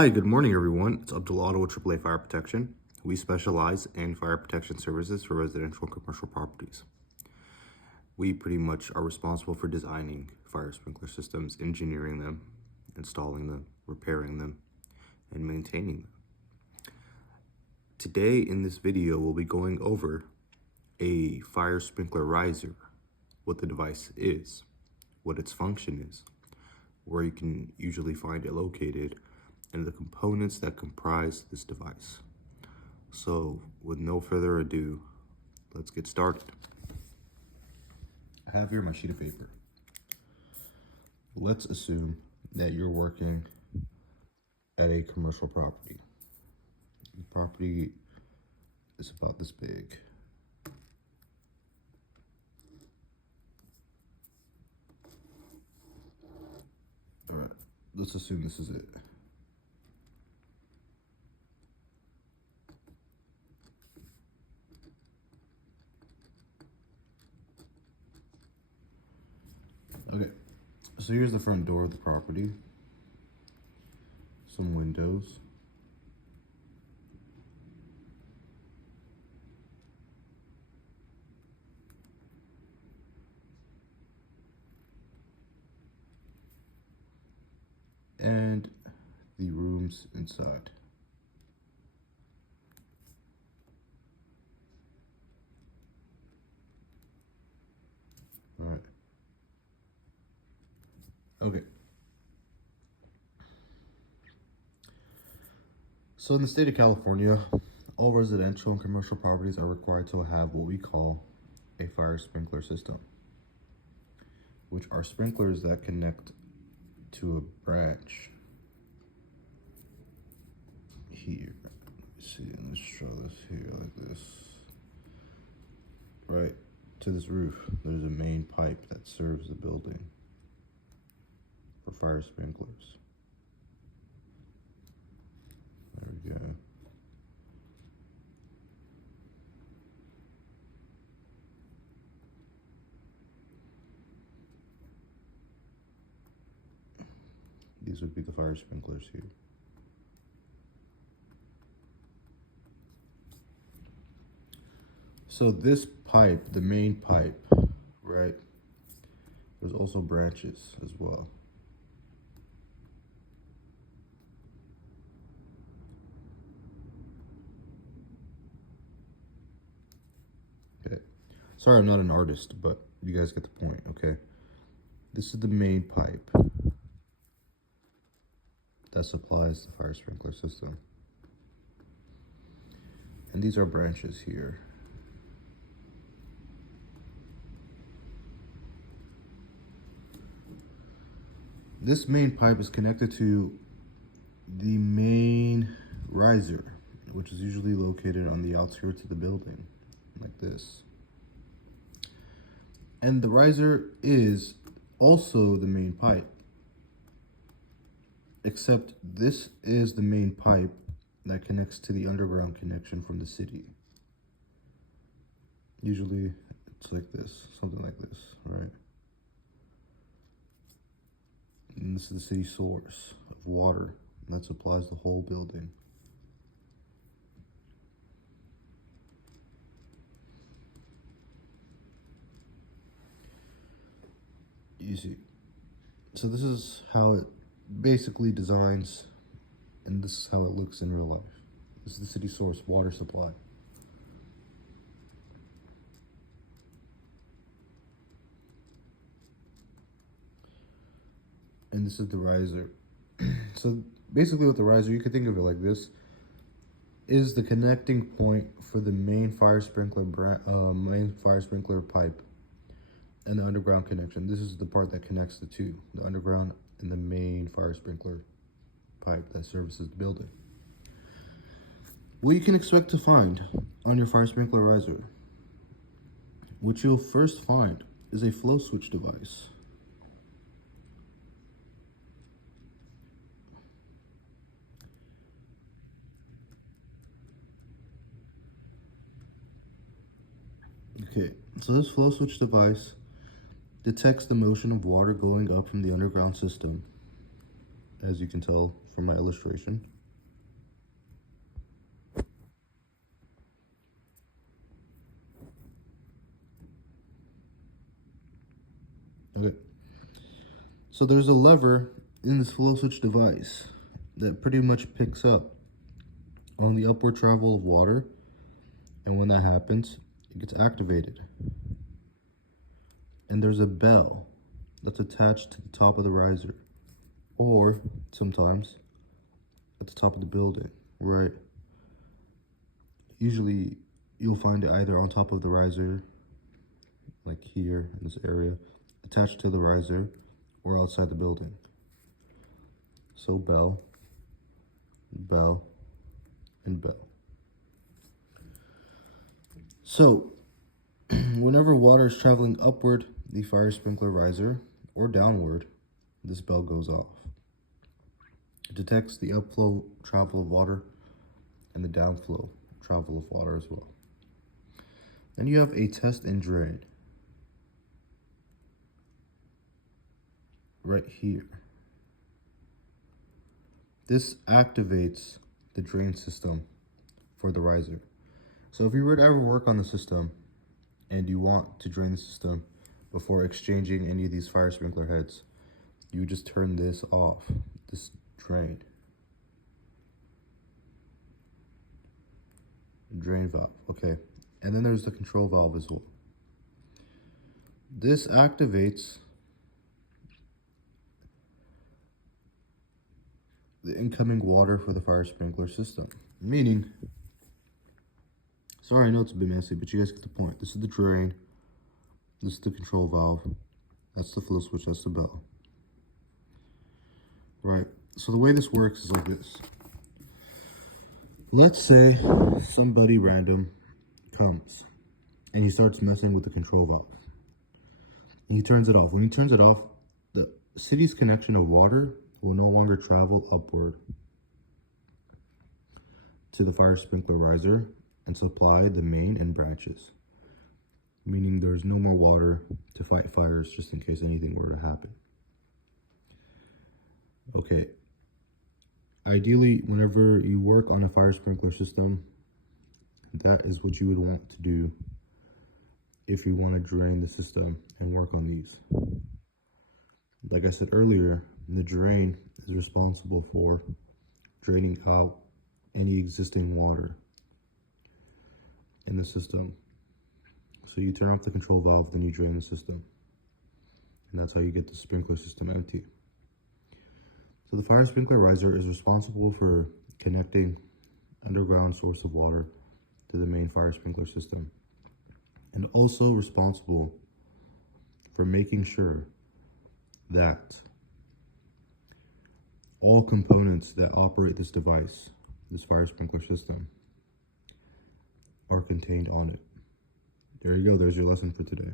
Hi, good morning, everyone. It's Abdul Auto with AAA Fire Protection. We specialize in fire protection services for residential and commercial properties. We pretty much are responsible for designing fire sprinkler systems, engineering them, installing them, repairing them, and maintaining them. Today in this video, we'll be going over a fire sprinkler riser, what the device is, what its function is, where you can usually find it located, and the components that comprise this device. So with no further ado, let's get started. I have here my sheet of paper. Let's assume that you're working at a commercial property. The property is about this big. All right, let's assume this is it. Okay, so here's the front door of the property. Some windows. And the rooms inside. All right. Okay. So in the state of California, all residential and commercial properties are required to have what we call a fire sprinkler system, which are sprinklers that connect to a branch here. Let's see, let's draw this here like this. Right to this roof, there's a main pipe that serves the building for fire sprinklers. There we go. These would be the fire sprinklers here. So this pipe, the main pipe, right, there's also branches as well. Okay. Sorry, I'm not an artist, but you guys get the point, okay? This is the main pipe that supplies the fire sprinkler system. And these are branches here. This main pipe is connected to the main riser, which is usually located on the outskirts of the building, like this. And the riser is also the main pipe, except this is the main pipe that connects to the underground connection from the city. Usually it's like this, something like this, right? And this is the city source of water that supplies the whole building. You see, so this is how it basically designs, and this is how it looks in real life. This is the city source water supply. And this is the riser. So basically with the riser, you could think of it like this, is the connecting point for the main fire sprinkler pipe and the underground connection. This is the part that connects the two, the underground and the main fire sprinkler pipe that services the building. What you can expect to find on your fire sprinkler riser, what you'll first find is a flow switch device. Okay, so this flow switch device detects the motion of water going up from the underground system as you can tell from my illustration. Okay, so there's a lever in this flow switch device that pretty much picks up on the upward travel of water, and when that happens, it gets activated. And there's a bell that's attached to the top of the riser, or sometimes at the top of the building, right? Usually you'll find it either on top of the riser, like here in this area, attached to the riser, or outside the building. So bell, bell, and bell. So whenever water is traveling upward the fire sprinkler riser or downward, this bell goes off. It detects the upflow travel of water and the downflow travel of water as well. Then you have a test and drain right here. This activates the drain system for the riser. So if you were to ever work on the system and you want to drain the system before exchanging any of these fire sprinkler heads, you just turn this off, this drain valve. Okay, and then there's the control valve as well. This activates the incoming water for the fire sprinkler system, meaning, sorry, I know it's a bit messy, but you guys get the point. This is the drain, this is the control valve, that's the flow switch, that's the bell. Right, so the way this works is like this. Let's say somebody random comes and he starts messing with the control valve. And he turns it off. When he turns it off, the city's connection of water will no longer travel upward to the fire sprinkler riser and supply the main and branches, meaning there's no more water to fight fires just in case anything were to happen. Okay, ideally, whenever you work on a fire sprinkler system, that is what you would want to do if you want to drain the system and work on these. Like I said earlier, the drain is responsible for draining out any existing water in the system. So you turn off the control valve, then you drain the system. And that's how you get the sprinkler system empty. So the fire sprinkler riser is responsible for connecting underground source of water to the main fire sprinkler system, and also responsible for making sure that all components that operate this device, this fire sprinkler system, are contained on it. There you go, there's your lesson for today.